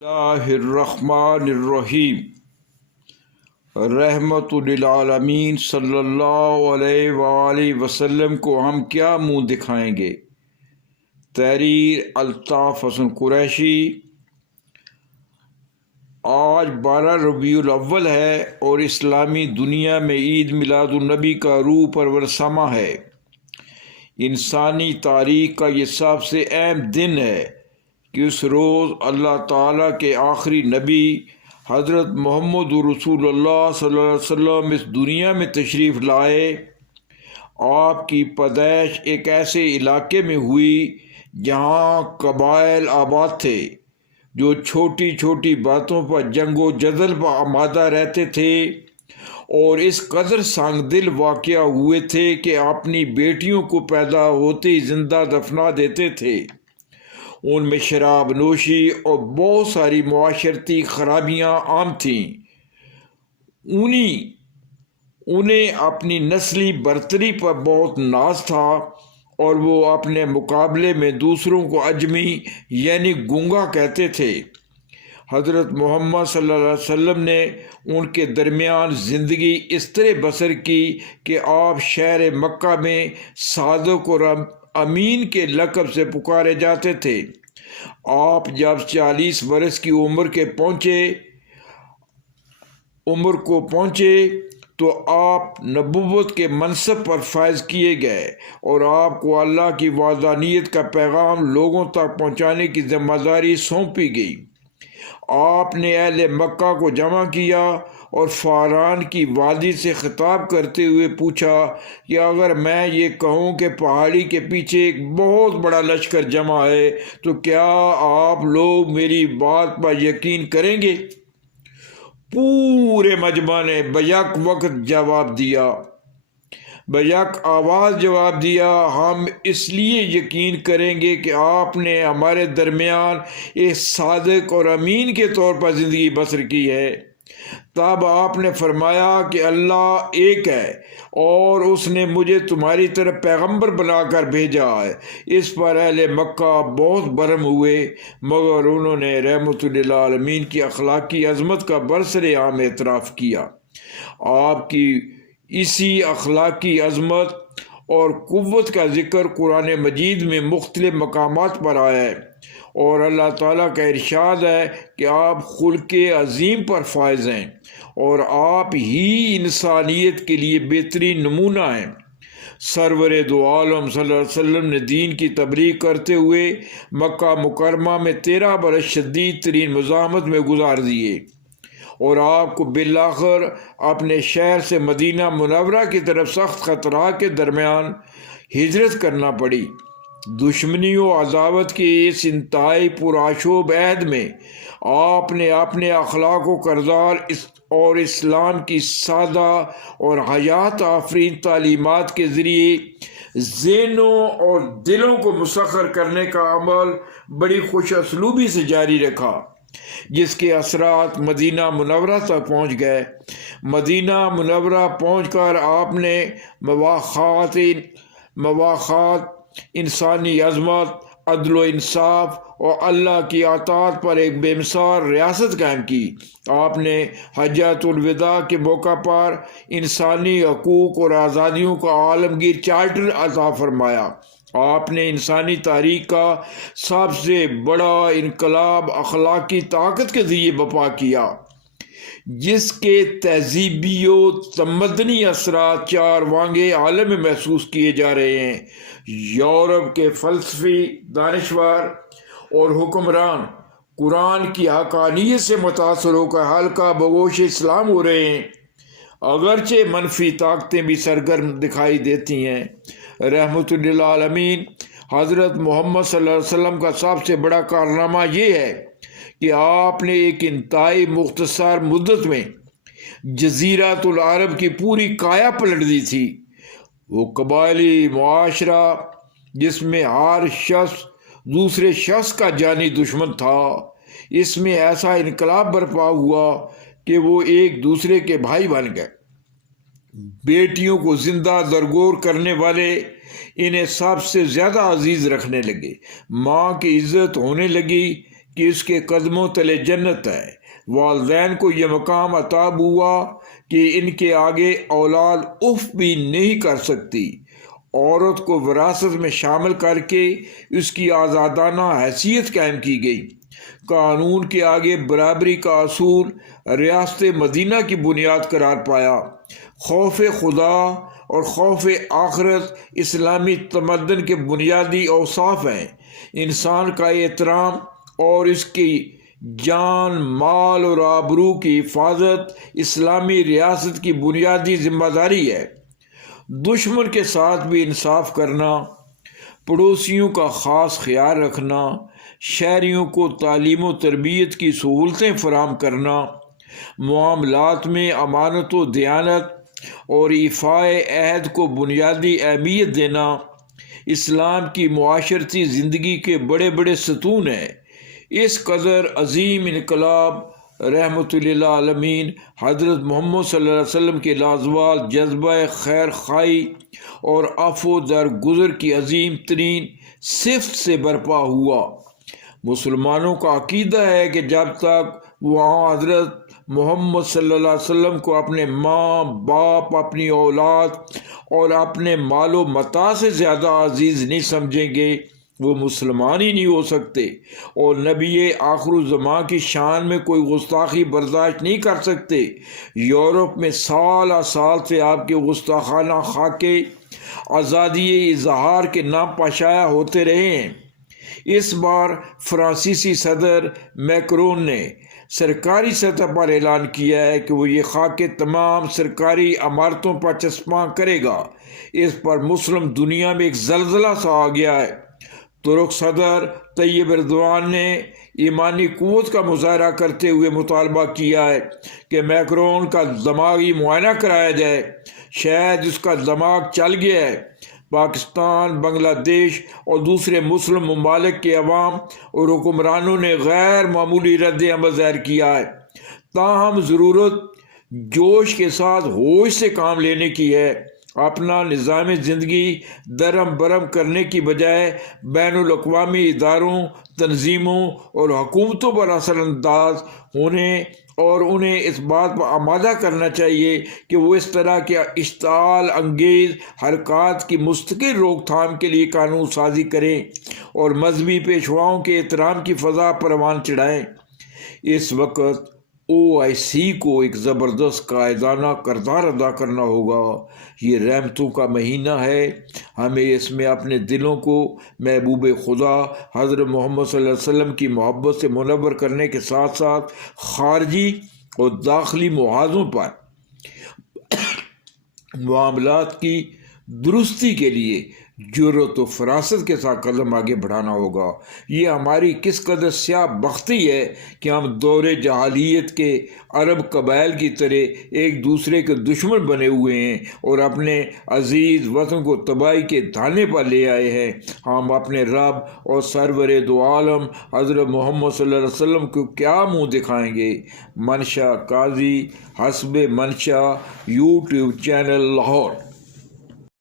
बिस्मिल्लाहिर्रहमानिर्रहीम। रहमतुल्लिल-आलमीन सल्लल्लाहु अलैहि वसल्लम को हम क्या मुँह दिखाएंगे। तहरीर अल्ताफ़ हसन कुरैशी। आज 12 रबीउल अव्वल है और इस्लामी दुनिया में ईद मिलादुन्नबी का रूह परवर समा है। इंसानी तारीख़ का ये सबसे अहम दिन है कि उस रोज़ अल्लाह ताला के आखिरी नबी हज़रत मोहम्मद रसूलुल्लाह सल्लल्लाहु अलैहि वसल्लम इस दुनिया में तशरीफ़ लाए। आपकी पैदाइश एक ऐसे इलाके में हुई जहाँ कबाइल आबाद थे जो छोटी छोटी बातों पर जंगो जदल पर आमादा रहते थे और इस कदर सांगदिल वाक़या हुए थे कि अपनी बेटियों को पैदा होते ही जिंदा दफना देते थे। उनमें शराब नोशी और बहुत सारी मुआशरती खराबियाँ आम थीं। उन्हें अपनी नस्ली बरतरी पर बहुत नाज था और वो अपने मुकाबले में दूसरों को अजमी यानी गूंगा कहते थे। हज़रत मोहम्मद सल्लल्लाहु अलैहि वसल्लम ने उनके दरमियान ज़िंदगी इस तरह बसर की कि आप शहर मक्का में सादिक और अमीन के लक़ब से पुकारे जाते थे। आप जब 40 बरस की उम्र को पहुँचे तो आप नबुव्वत के मनसब पर फैज़ किए गए और आपको अल्लाह की वादानियत का पैगाम लोगों तक पहुँचाने की जिम्मेदारी सौंपी गई। आपने अहले मक्का को जमा किया और फ़ारान की वादी से खिताब करते हुए पूछा कि अगर मैं ये कहूँ कि पहाड़ी के पीछे एक बहुत बड़ा लश्कर जमा है तो क्या आप लोग मेरी बात पर यकीन करेंगे। पूरे मजमा ने बैक वक्त जवाब दिया, बैक आवाज़ जवाब दिया, हम इसलिए यकीन करेंगे कि आपने हमारे दरमियान एक सादिक और अमीन के तौर पर ज़िंदगी बसर की है। तब आपने फरमाया कि अल्लाह एक है और उसने मुझे तुम्हारी तरफ पैगंबर बनाकर भेजा है। इस पर अहले मक्का बहुत बरम हुए, मगर उन्होंने रहमतुल्लिल आलमीन की अखलाकी अज़मत का बरसरे आम एतराफ़ किया। आपकी इसी अखलाकी अज़मत और कुव्वत का ज़िक्र कुरान मजीद में मुख्तलिफ़ मकामात पर आया है और अल्लाह ताला का इरशाद है कि आप खुल्क़े अज़ीम पर फाइज़ हैं और आप ही इंसानियत के लिए बेहतरीन नमूना हैं। सरवर दो आलम सल्लल्लाहु अलैहि वसल्लम ने दीन की तबलीग करते हुए मक्का मुकरमा में 13 बरस शदीद तरीन मुज़ाहमत में गुजार दिए और आपको बिलाखिर अपने शहर से मदीना मुनव्वरा की तरफ सख्त ख़तरा के दरमियान हिजरत करना पड़ी। दुश्मनी और अदावत के इस इंतहाई पुराशोब अहद में आपने अपने अखलाक व करदार और इस्लाम की सादा और हयात आफरीन तालीमात के ज़रिए ज़हनों और दिलों को मुसख्खर करने का अमल बड़ी खुश असलूबी से जारी रखा, जिसके असरात मदीना मुनव्वरा तक पहुँच गए। मदीना मुनव्वरा पहुँचकर आपने मवाख़ात, इंसानी अज़मत, अदल इंसाफ और अल्लाह की आतात पर एक बेमिसाल रियासत कायम की। आपने हज्जतुल विदा के मौका पर इंसानी हकूक़ और आज़ादियों का आलमगीर चार्टर अता फरमाया। आपने इंसानी तारीख़ का सबसे बड़ा इनकलाब अखलाकी ताकत के ज़रिए बपा किया, जिसके तहज़ीबी और तमदनी असरात 4 वांगे आलम में महसूस किए जा रहे हैं। यूरोप के फ़लसफ़ी, दानिशवर और हुक्मरान कुरान की हक़ानियत से मुतासर होकर हल्का बगोश इस्लाम हो रहे हैं। अगरचे मनफी ताकतें भी सरगर्म दिखाई देती हैं। रहमतुल्लिल आलमीन हज़रत मोहम्मद सल्लल्लाहु अलैहि वसल्लम का सबसे बड़ा कारनामा ये है कि आपने एक इंतहाई मुख्तसर मुद्दत में जज़ीरतुल अरब की पूरी काया पलट दी थी। वो कबायली मुआशरा जिसमें हर शख्स दूसरे शख्स का जानी दुश्मन था, इसमें ऐसा इनकलाब बर्पा हुआ कि वो एक दूसरे के भाई बन गए। बेटियों को जिंदा दरगोर करने वाले इन्हें सबसे ज़्यादा अजीज़ रखने लगे। माँ की इज़्ज़त होने लगी کہ اس کے قدموں تلے جنت ہے۔ والدین کو یہ مقام عطا ہوا کہ ان کے آگے اولاد اف بھی نہیں کر سکتی۔ عورت کو وراثت میں شامل کر کے اس کی آزادانہ حیثیت قائم کی گئی۔ قانون کے آگے برابری کا اصول ریاست مدینہ کی بنیاد قرار پایا۔ خوف خدا اور خوف آخرت اسلامی تمدن کے بنیادی اوصاف ہیں۔ انسان کا احترام اور اس کی جان، مال اور آبرو کی حفاظت اسلامی ریاست کی بنیادی ذمہ داری ہے۔ دشمن کے ساتھ بھی انصاف کرنا، پڑوسیوں کا خاص خیال رکھنا، شہریوں کو تعلیم و تربیت کی سہولتیں فراہم کرنا، معاملات میں امانت و دیانت اور ایفائے عہد کو بنیادی اہمیت دینا اسلام کی معاشرتی زندگی کے بڑے بڑے ستون ہیں۔ اس قدر عظیم انقلاب رحمۃ للعالمین حضرت محمد صلی اللہ علیہ وسلم کے لازوال جذبہ خیر خواہی اور عفو درگزر کی عظیم ترین صفت سے برپا ہوا۔ مسلمانوں کا عقیدہ ہے کہ جب تک وہ حضرت محمد صلی اللہ علیہ وسلم کو اپنے ماں باپ، اپنی اولاد اور اپنے مال و متاع سے زیادہ عزیز نہیں سمجھیں گے وہ مسلمان ہی نہیں ہو سکتے، اور نبی آخر الزمان کی شان میں کوئی گستاخی برداشت نہیں کر سکتے۔ یورپ میں سال سال سے آپ کے گستاخانہ خاکے آزادی اظہار کے نام پاشائع ہوتے رہے ہیں۔ اس بار فرانسیسی صدر میکرون نے سرکاری سطح پر اعلان کیا ہے کہ وہ یہ خاکے تمام سرکاری عمارتوں پر چسپاں کرے گا۔ اس پر مسلم دنیا میں ایک زلزلہ سا آ گیا ہے۔ ترک صدر طیب ایردوان نے ایمانی قوت کا مظاہرہ کرتے ہوئے مطالبہ کیا ہے کہ میکرون کا دماغی معائنہ کرایا جائے، شاید اس کا دماغ چل گیا ہے۔ پاکستان، بنگلہ دیش اور دوسرے مسلم ممالک کے عوام اور حکمرانوں نے غیر معمولی رد عمل ظاہر کیا ہے، تاہم ضرورت جوش کے ساتھ ہوش سے کام لینے کی ہے۔ اپنا نظام زندگی درم برم کرنے کی بجائے بین الاقوامی اداروں، تنظیموں اور حکومتوں پر اثر انداز ہونے اور انہیں اس بات پر آمادہ کرنا چاہیے کہ وہ اس طرح کے اشتعال انگیز حرکات کی مستقل روک تھام کے لیے قانون سازی کریں اور مذہبی پیشواؤں کے احترام کی فضا پروان چڑھائیں۔ اس وقت OIC کو ایک زبردست قائدانہ کردار ادا کرنا ہوگا۔ یہ رحمتوں کا مہینہ ہے، ہمیں اس میں اپنے دلوں کو محبوب خدا حضرت محمد صلی اللہ علیہ وسلم کی محبت سے منور کرنے کے ساتھ ساتھ خارجی اور داخلی محاذوں پر معاملات کی درستی کے لیے جرأت و فراست کے ساتھ قدم آگے بڑھانا ہوگا۔ یہ ہماری کس قدر سیاہ بختی ہے کہ ہم دور جاہلیت کے عرب قبائل کی طرح ایک دوسرے کے دشمن بنے ہوئے ہیں اور اپنے عزیز وطن کو تباہی کے دھانے پر لے آئے ہیں۔ ہم اپنے رب اور سرور دو عالم حضرت محمد صلی اللہ علیہ وسلم کو کیا منہ دکھائیں گے؟ منشا قاضی، حسب منشا، YouTube چینل، لاہور۔